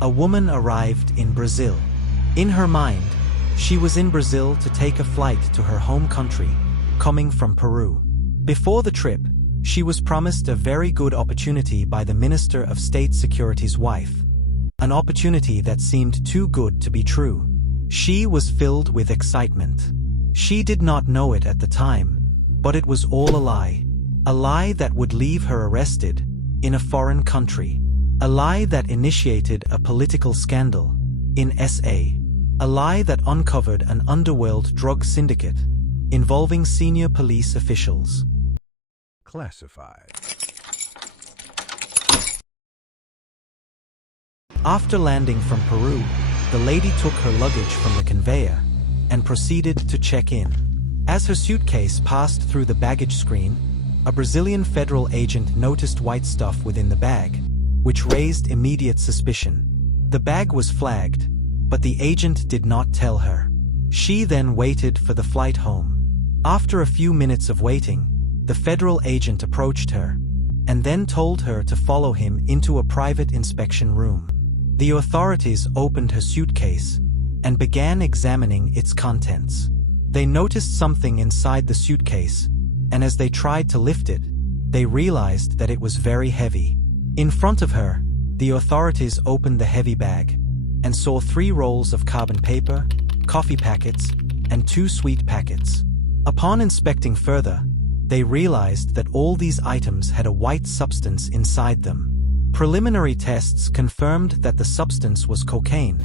a woman arrived in Brazil. In her mind, she was in Brazil to take a flight to her home country, coming from Peru. Before the trip, she was promised a very good opportunity by the Minister of State Security's wife. An opportunity that seemed too good to be true. She was filled with excitement. She did not know it at the time, but it was all a lie. A lie that would leave her arrested, in a foreign country. A lie that initiated a political scandal, in SA. A lie that uncovered an underworld drug syndicate, involving senior police officials. Classified. After landing from Peru, the lady took her luggage from the conveyor and proceeded to check in. As her suitcase passed through the baggage screen, a Brazilian federal agent noticed white stuff within the bag, which raised immediate suspicion. The bag was flagged, but the agent did not tell her. She then waited for the flight home. After a few minutes of waiting, the federal agent approached her, and then told her to follow him into a private inspection room. The authorities opened her suitcase and began examining its contents. They noticed something inside the suitcase, and as they tried to lift it, they realized that it was very heavy. In front of her, the authorities opened the heavy bag and saw 3 rolls of carbon paper, coffee packets, and 2 sweet packets. Upon inspecting further, they realized that all these items had a white substance inside them. Preliminary tests confirmed that the substance was cocaine,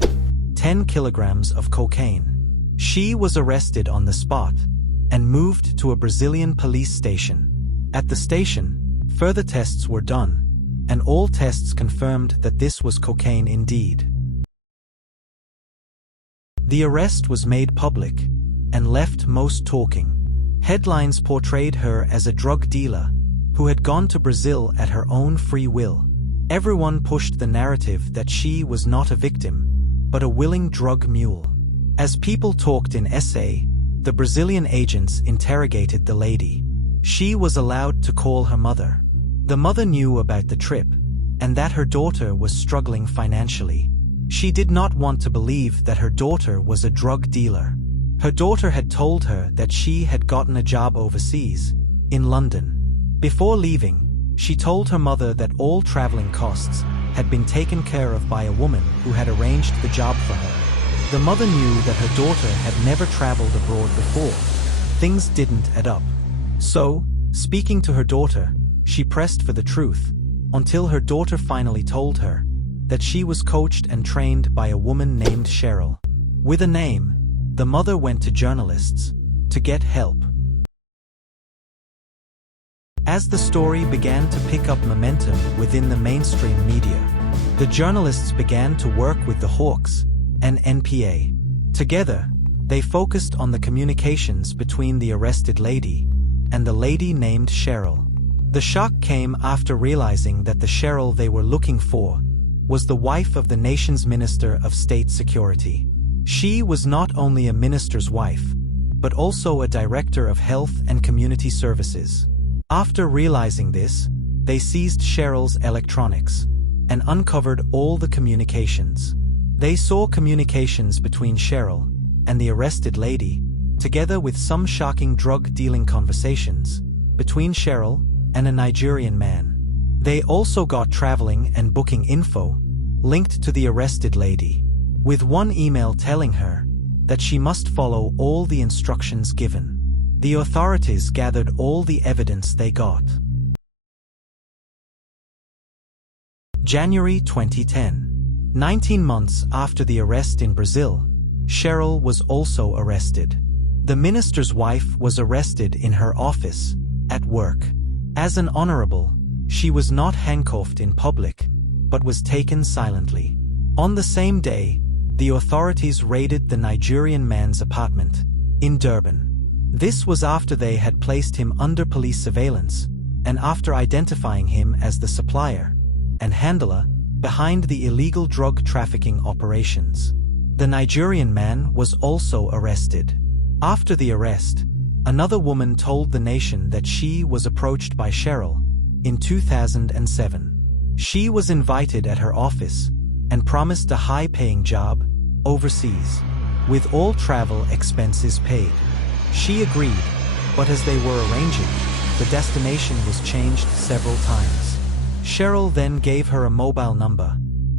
10 kilograms of cocaine. She was arrested on the spot and moved to a Brazilian police station. At the station, further tests were done, and all tests confirmed that this was cocaine indeed. The arrest was made public and left most talking. Headlines portrayed her as a drug dealer who had gone to Brazil at her own free will. Everyone pushed the narrative that she was not a victim, but a willing drug mule. As people talked in SA, the Brazilian agents interrogated the lady. She was allowed to call her mother. The mother knew about the trip, and that her daughter was struggling financially. She did not want to believe that her daughter was a drug dealer. Her daughter had told her that she had gotten a job overseas, in London. Before leaving, she told her mother that all traveling costs had been taken care of by a woman who had arranged the job for her. The mother knew that her daughter had never traveled abroad before. Things didn't add up. So, speaking to her daughter, she pressed for the truth, until her daughter finally told her that she was coached and trained by a woman named Sheryl. With a name, the mother went to journalists to get help. As the story began to pick up momentum within the mainstream media, the journalists began to work with the Hawks and NPA. Together, they focused on the communications between the arrested lady and the lady named Sheryl. The shock came after realizing that the Sheryl they were looking for was the wife of the nation's Minister of State Security. She was not only a minister's wife, but also a director of health and community services. After realizing this, they seized Sheryl's electronics and uncovered all the communications. They saw communications between Sheryl and the arrested lady, together with some shocking drug-dealing conversations between Sheryl and a Nigerian man. They also got traveling and booking info linked to the arrested lady, with one email telling her that she must follow all the instructions given. The authorities gathered all the evidence they got. January 2010. 19 months after the arrest in Brazil, Sheryl was also arrested. The minister's wife was arrested in her office, at work. As an honorable, she was not handcuffed in public, but was taken silently. On the same day, the authorities raided the Nigerian man's apartment in Durban. This was after they had placed him under police surveillance, and after identifying him as the supplier and handler behind the illegal drug trafficking operations. The Nigerian man was also arrested. After the arrest, another woman told the nation that she was approached by Sheryl in 2007. She was invited at her office and promised a high-paying job overseas, with all travel expenses paid. She agreed, but as they were arranging, the destination was changed several times. Sheryl then gave her a mobile number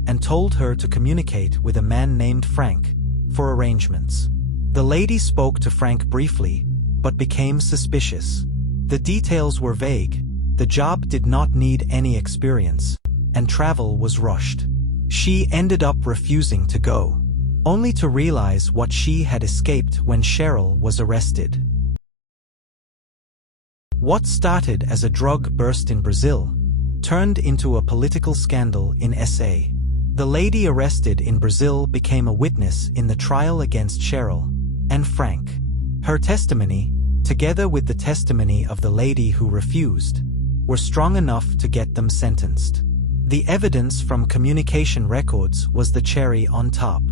and told her to communicate with a man named Frank for arrangements. The lady spoke to Frank briefly, but became suspicious. The details were vague, the job did not need any experience, and travel was rushed. She ended up refusing to go, only to realize what she had escaped when Sheryl was arrested. What started as a drug burst in Brazil turned into a political scandal in SA. The lady arrested in Brazil became a witness in the trial against Sheryl and Frank. Her testimony, together with the testimony of the lady who refused, were strong enough to get them sentenced. The evidence from communication records was the cherry on top.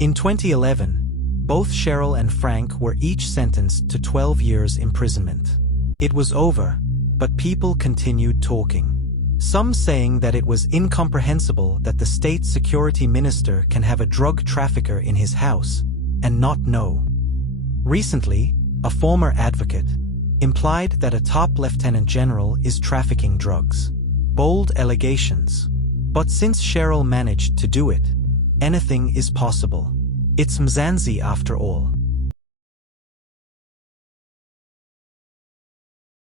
In 2011, both Sheryl and Frank were each sentenced to 12 years imprisonment. It was over, but people continued talking. Some saying that it was incomprehensible that the state security minister can have a drug trafficker in his house and not know. Recently, a former advocate implied that a top lieutenant general is trafficking drugs. Bold allegations. But since Sheryl managed to do it, anything is possible. It's Mzansi after all.